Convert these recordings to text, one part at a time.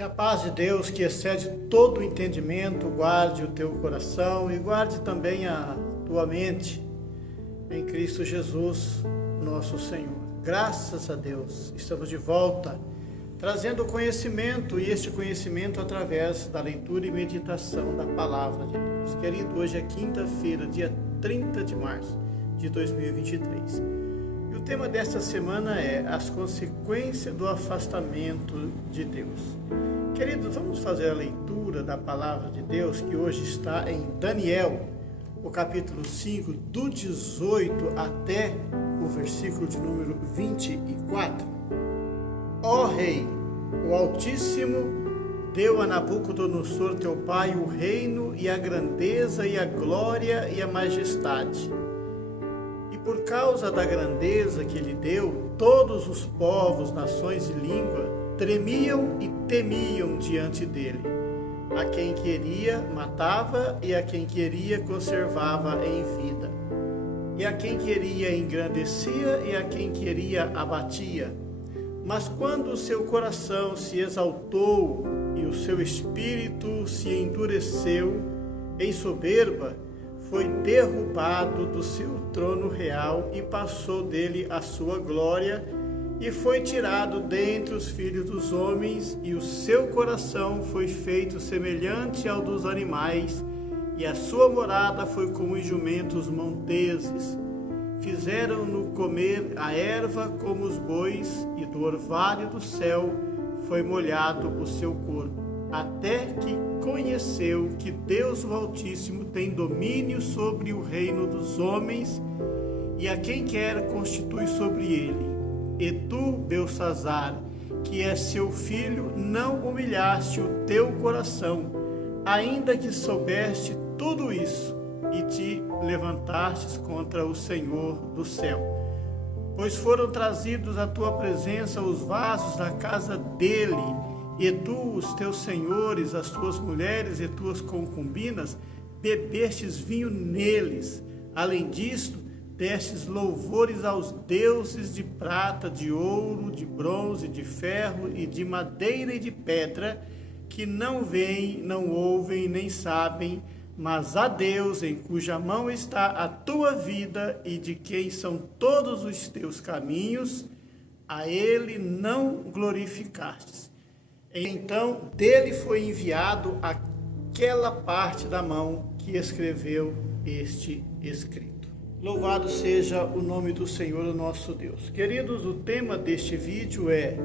Que a paz de Deus, que excede todo o entendimento, guarde o teu coração e guarde também a tua mente em Cristo Jesus, nosso Senhor. Graças a Deus, estamos de volta, trazendo conhecimento, e este conhecimento através da leitura e meditação da Palavra de Deus. Querido, hoje é quinta-feira, dia 30 de março de 2023. E o tema desta semana é as consequências do afastamento de Deus. Queridos, vamos fazer a leitura da Palavra de Deus, que hoje está em Daniel, o capítulo 5, do 18 até o versículo de número 24. Ó Rei, o Altíssimo deu a Nabucodonosor teu pai o reino e a grandeza e a glória e a majestade. E por causa da grandeza que lhe deu, todos os povos, nações e língua tremiam e temiam diante dele. A quem queria matava e a quem queria conservava em vida. E a quem queria engrandecia e a quem queria abatia. Mas quando o seu coração se exaltou e o seu espírito se endureceu em soberba, foi derrubado do seu trono real e passou dele a sua glória e foi tirado dentre os filhos dos homens, e o seu coração foi feito semelhante ao dos animais, e a sua morada foi como os jumentos monteses. Fizeram-no comer a erva como os bois, e do orvalho do céu foi molhado o seu corpo, até que conheceu que Deus o Altíssimo tem domínio sobre o reino dos homens, e a quem quer constitui sobre ele. E tu, Belsazzar, que és seu filho, não humilhaste o teu coração, ainda que soubeste tudo isso, e te levantastes contra o Senhor do céu. Pois foram trazidos à tua presença os vasos da casa dele, e tu, os teus senhores, as tuas mulheres e tuas concubinas, bebestes vinho neles. Além disto, destes louvores aos deuses de prata, de ouro, de bronze, de ferro e de madeira e de pedra, que não veem, não ouvem, nem sabem, mas a Deus, em cuja mão está a tua vida e de quem são todos os teus caminhos, a ele não glorificastes. Então dele foi enviado aquela parte da mão que escreveu este escrito. Louvado seja o nome do Senhor, o nosso Deus. Queridos, o tema deste vídeo é: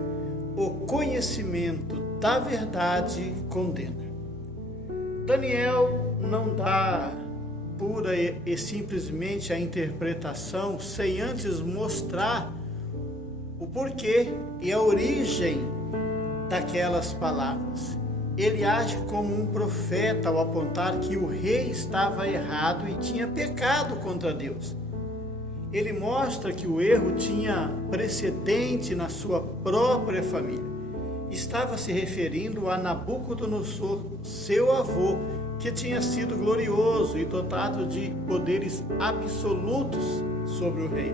o conhecimento da verdade condena. Daniel não dá pura e simplesmente a interpretação sem antes mostrar o porquê e a origem daquelas palavras. Ele age como um profeta ao apontar que o rei estava errado e tinha pecado contra Deus. Ele mostra que o erro tinha precedente na sua própria família. Estava se referindo a Nabucodonosor, seu avô, que tinha sido glorioso e dotado de poderes absolutos sobre o rei.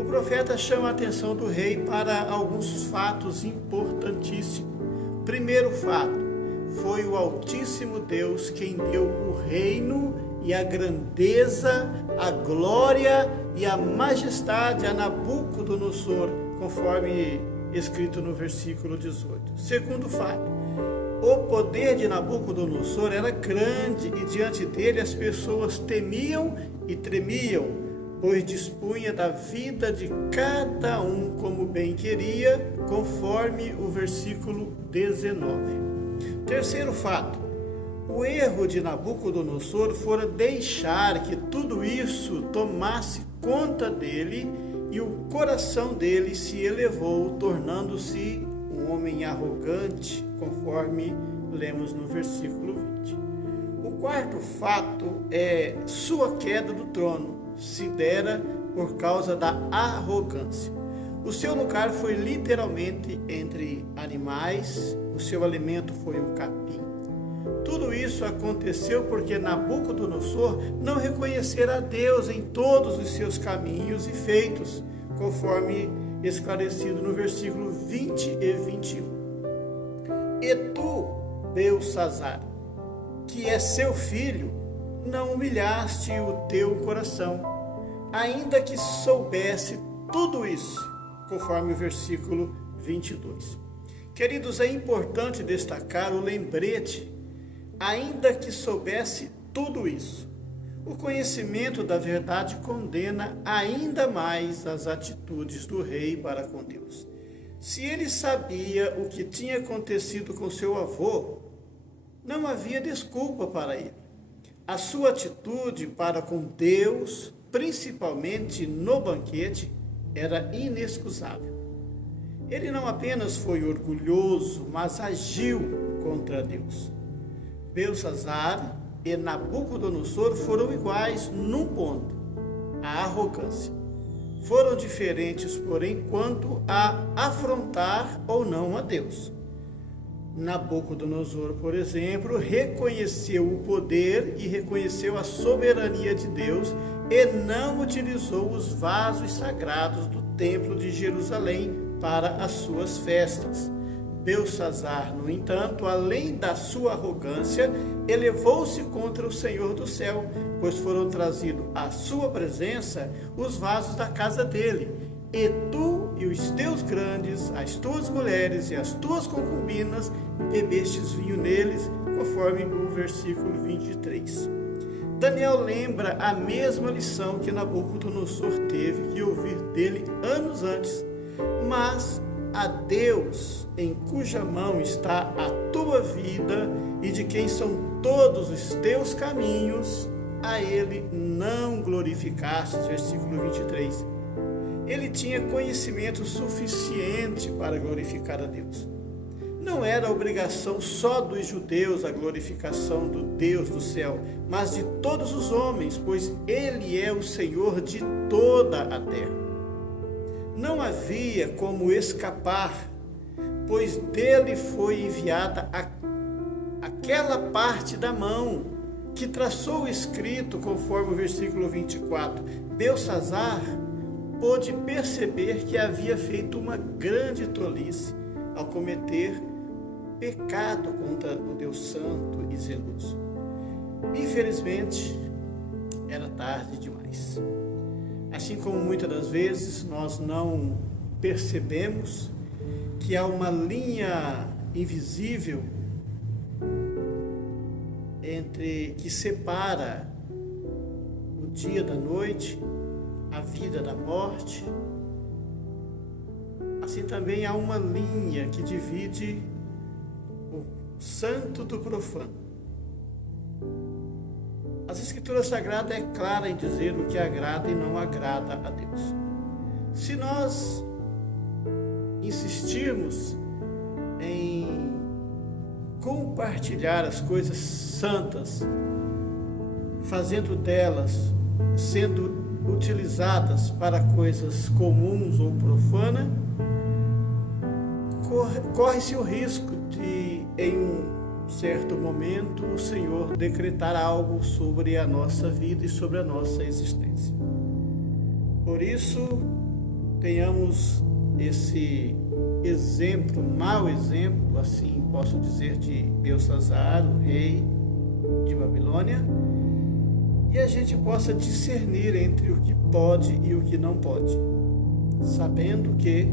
O profeta chama a atenção do rei para alguns fatos importantíssimos. Primeiro fato, foi o Altíssimo Deus quem deu o reino e a grandeza, a glória e a majestade a Nabucodonosor, conforme escrito no versículo 18. Segundo fato, o poder de Nabucodonosor era grande e diante dele as pessoas temiam e tremiam, pois dispunha da vida de cada um como bem queria, conforme o versículo 19. Terceiro fato, o erro de Nabucodonosor fora deixar que tudo isso tomasse conta dele e o coração dele se elevou, tornando-se um homem arrogante, conforme lemos no versículo 20. O quarto fato é sua queda do trono. Se dera por causa da arrogância. O seu lugar foi literalmente entre animais, o seu alimento foi o capim. Tudo isso aconteceu porque Nabucodonosor não reconhecera a Deus em todos os seus caminhos e feitos, conforme esclarecido no versículo 20 e 21. E tu, Beltsazar, que é seu filho, não humilhaste o teu coração, ainda que soubesse tudo isso, conforme o versículo 22. Queridos, é importante destacar o lembrete, ainda que soubesse tudo isso. O conhecimento da verdade condena ainda mais as atitudes do rei para com Deus. Se ele sabia o que tinha acontecido com seu avô, não havia desculpa para ele. A sua atitude para com Deus, principalmente no banquete, era inexcusável. Ele não apenas foi orgulhoso, mas agiu contra Deus. Beltsazar e Nabucodonosor foram iguais num ponto: a arrogância. Foram diferentes, porém, quanto a afrontar ou não a Deus. Nabucodonosor, por exemplo, reconheceu o poder e reconheceu a soberania de Deus e não utilizou os vasos sagrados do templo de Jerusalém para as suas festas. Beltsazar, no entanto, além da sua arrogância, elevou-se contra o Senhor do céu, pois foram trazidos à sua presença os vasos da casa dele. E tu e os teus grandes, as tuas mulheres e as tuas concubinas, bebestes vinho neles, conforme o versículo 23. Daniel lembra a mesma lição que Nabucodonosor teve que ouvir dele anos antes, mas a Deus, em cuja mão está a tua vida e de quem são todos os teus caminhos, a ele não glorificastes, versículo 23. Ele tinha conhecimento suficiente para glorificar a Deus. Não era obrigação só dos judeus a glorificação do Deus do céu, mas de todos os homens, pois ele é o Senhor de toda a terra. Não havia como escapar, pois dele foi enviada aquela parte da mão que traçou o escrito, conforme o versículo 24. Beltsazar pôde perceber que havia feito uma grande tolice ao cometer pecado contra o Deus Santo e zeloso. Infelizmente, era tarde demais. Assim como muitas das vezes nós não percebemos que há uma linha invisível que separa o dia da noite, a vida da morte, assim também há uma linha que divide o santo do profano. As Escrituras Sagradas é clara em dizer o que agrada e não agrada a Deus. Se nós insistirmos em compartilhar as coisas santas, fazendo delas, sendo utilizadas para coisas comuns ou profanas, corre-se o risco de, em um certo momento, o Senhor decretar algo sobre a nossa vida e sobre a nossa existência. Por isso, tenhamos esse exemplo, mau exemplo, assim posso dizer, de Beltsazar, o rei de Babilônia, e a gente possa discernir entre o que pode e o que não pode, sabendo que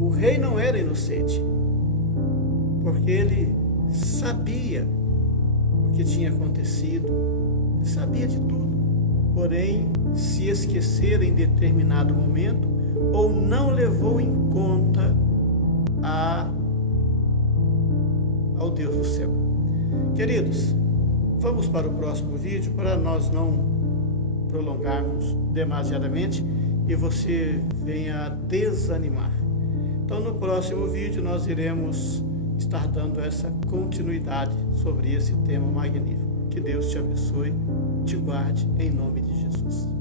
o rei não era inocente, porque ele sabia o que tinha acontecido, ele sabia de tudo, porém se esquecer em determinado momento ou não levou em conta ao Deus do céu. Queridos, vamos para o próximo vídeo para nós não prolongarmos demasiadamente e você venha desanimar. Então, no próximo vídeo nós iremos estar dando essa continuidade sobre esse tema magnífico. Que Deus te abençoe, te guarde, em nome de Jesus.